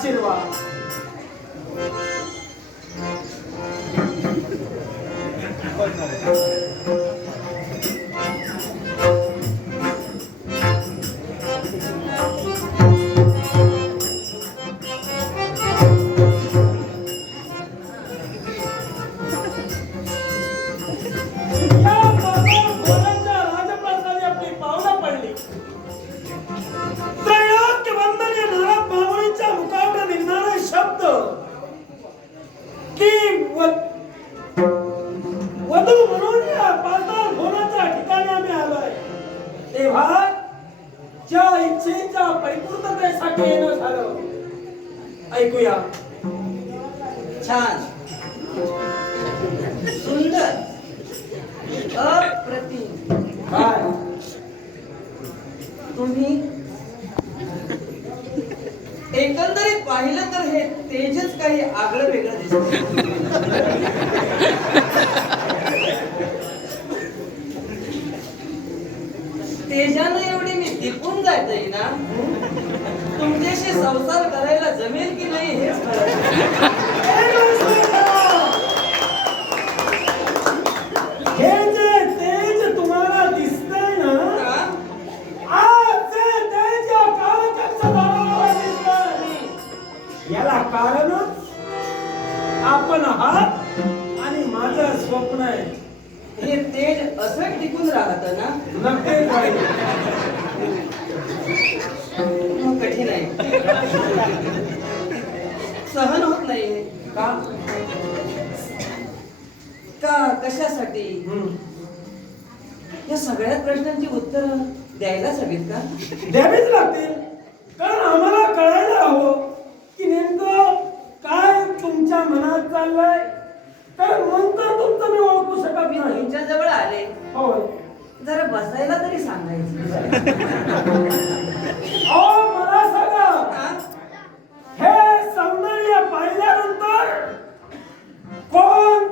ఆశీర్వాదం सुंदर. अप्रतिम. काय? तुम्ही? एकंदरीत पाहिलं तर हे तेजच काही आगळं वेगळं दिसत तेजानं एवढी मी दिपून जाते ना? तुमच्याशी संसार करायला जमेल की नाही हेच कठीण आहे सहन होत नाही हे. का? का? कशासाठी. या सगळ्या प्रश्नांची उत्तर द्यायलाच हवीत का? द्यावीच लागतील. कारण आम्हाला कळायला हवं की नेमकं काय तुमच्या मनात चाललंय. कारण मन तर तुमचं मी ओळखू शकत नाही. तुमच्या जवळ आले. होय. जरा बसायला तरी सांगायचं. मला सांगा. हा? सौंदर्य पाहिल्यानंतर कोण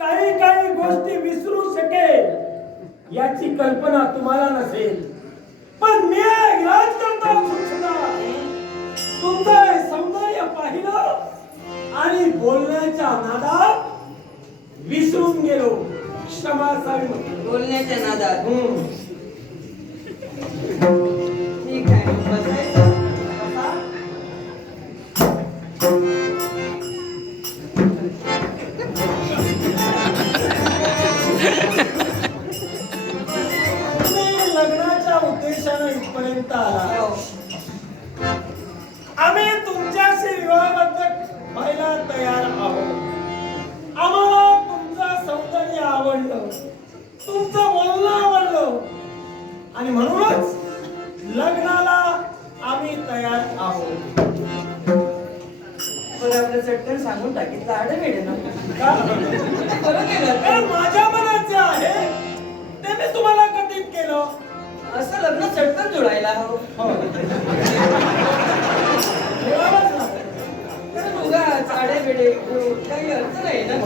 काही काही गोष्टी विसरू शकेल याची कल्पना तुम्हाला नसेल. पण मी असून सुद्धा तुमचं सौंदर्य पाहिलं आणि बोलण्याच्या नादात विसरून गेलो. क्षमा असावी म्हटलं. बोलण्याच्या नादात. ठीक आहे बसायचं लग्नाच्या उद्देशाने इथपर्यंत आला हो. आम्ही तुमच्याशी विवाहबद्ध व्हायला तयार आहोत आम्हाला सौंदर्य आवडलं. तुमचं बोलणं आवडलं. आणि म्हणूनच लग्नाला आम्ही तयार आहोत. आपलं चटकन सांगून टाकीतलं आडवेळ ना. का? बरं केलं. कारण माझ्या मनात जे आहे ते मी तुम्हाला कथित केलं. असं लग्न चटकन जोडायला हवं. हो. काही अर्थ नाही ना.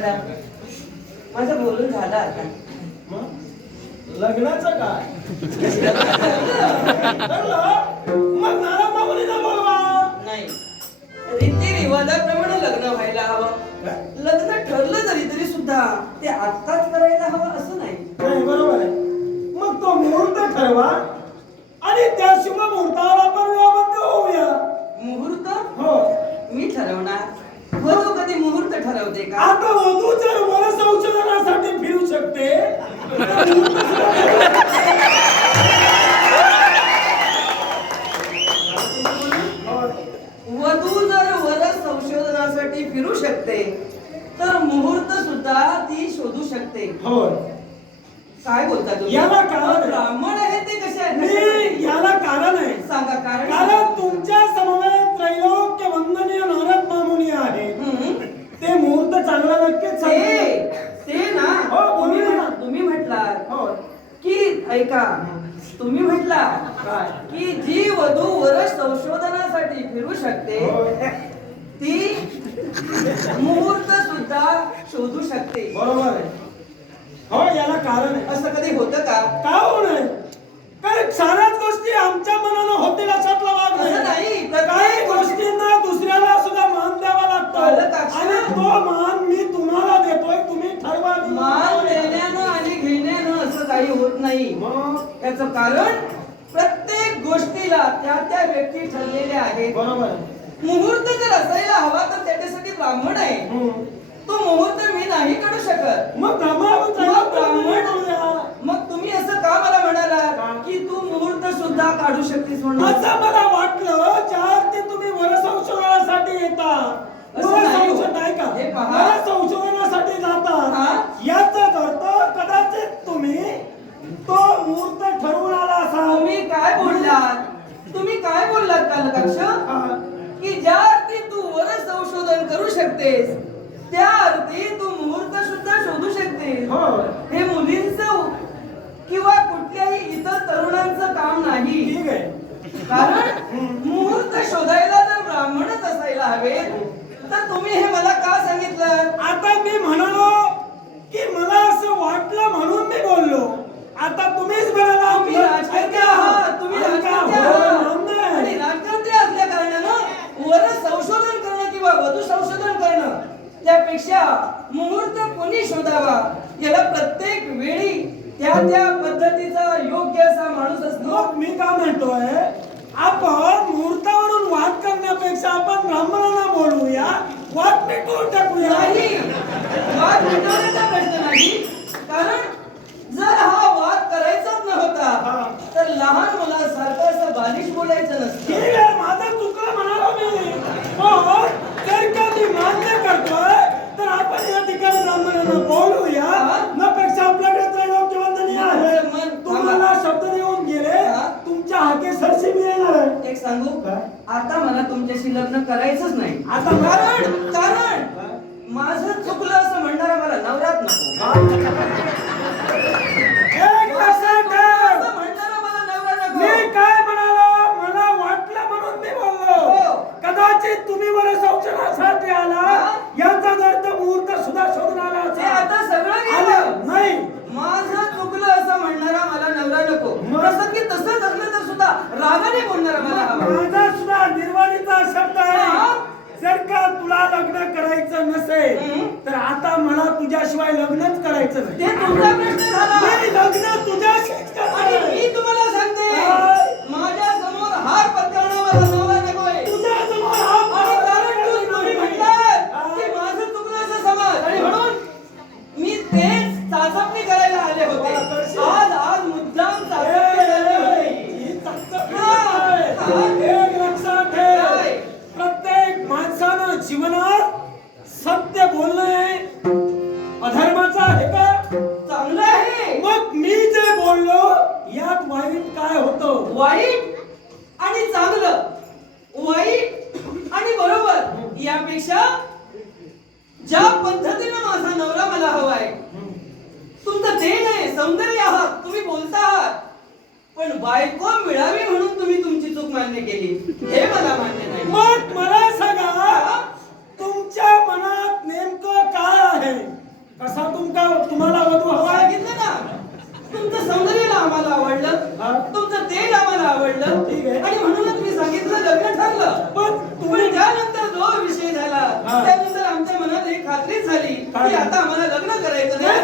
बरं माझं बोलून झालं आता. लग्नाचं काय नाही. रीतिरिवाजाप्रमाणे लग्न व्हायला हवं. लग्न ठरलं जरी तरी सुद्धा ते आत्ताच करायला हवं असं नाही. नाही बरोबर आहे. मग तो मुहूर्त ठरवा. होय काय बोलता तुम्ही याला कारण आहे. ब्राह्मण आहे ते कशा मी याला कारण आहे सांगा कारण कारण तुमच्या समवेत त्रैलोक्य वंदनीय नारद मामुनी आहे हम्म. ते मुहूर्त चांगला नक्कीच ते सांगितलं. ते ना हो, तुम्ही बोला ना. तुम्ही म्हटलात होय. की ऐका तुम्ही म्हटला काय? की जी वधू वर संशोधनासाठी फिरू शकते होय. ती मुहूर्त सुद्धा शोधू शकते बरोबर आहे हो याला कारण आहे. असं कधी होतं का? का होणार कारण साऱ्याच गोष्टी आमच्या मनानं होतील अशातला वाद नाही. नाही. काही गोष्टींना दुसऱ्याला सुद्धा मान द्यावा लागतो. आणि तो मान मी तुम्हाला देतोय तुम्ही ठरवा. मान देण्यानं आणि घेण्यानं असं काही होत नाही. मग? याचं कारण प्रत्येक गोष्टीला त्या त्या व्यक्ती ठरलेल्या आहेत. बरोबर. मुहूर्त जर असायला हवा तर त्याच्यासाठी ब्राह्मण आहे. हम्म. तो मुहूर्त मी नाही करू शकत. मग ब्रह्मावत ब्राह्मण मग तुम्ही असं का मला म्हणाला? की तू मुहूर्त सुद्धा काढू शकतेस म्हणून. असं मला वाटलं ज्या ते तुम्ही वर संशोधनासाठी येता हो. संशोधनासाठी जाता. याचाच अर्थ कदाचित तुम्ही तो मुहूर्त ठरवून आला असा मी काय बोललात? तुम्ही काय बोललात काल कक्ष की ज्या अर्थी तू वर संशोधन करू शकतेस. एक सांगू? आता मला तुमच्याशी लग्न करायचंच नाही. आता कारण कारण माझं चुकलं असं म्हणणार मला नवऱ्यात नको. एक मला काय मला वाटलं म्हणून मी बोललो. हो. कदाचित तुम्ही मला संशयासाठी आला लग्नच करायचं नाही. वाईट काय होत? वाईट आणि चांगलं. वाईट आणि बरोबर. यापेक्षा ज्या पद्धतीनं माझा नवरा मला हवाय तुमचं ध्येय आहे सौंदर्य आहात तुम्ही बोलता आहात पण बायको मिळावी म्हणून तुम्ही तुमची चूक मान्य केली. हे मला मान्य नाही. मग मला सांगा तुमच्या मनात नेमकं काय आहे? कसा तुमका तुम्हाला आम्हाला आवडलं तुमचं तेल आम्हाला आवडलं. ठीक आहे. आणि म्हणूनच मी सांगितलं लग्न ठरलं. पण तुम्ही त्यानंतर जो विषय झाला त्यानंतर आमच्या मनात एक खात्री झाली की आता आम्हाला लग्न करायचं नाही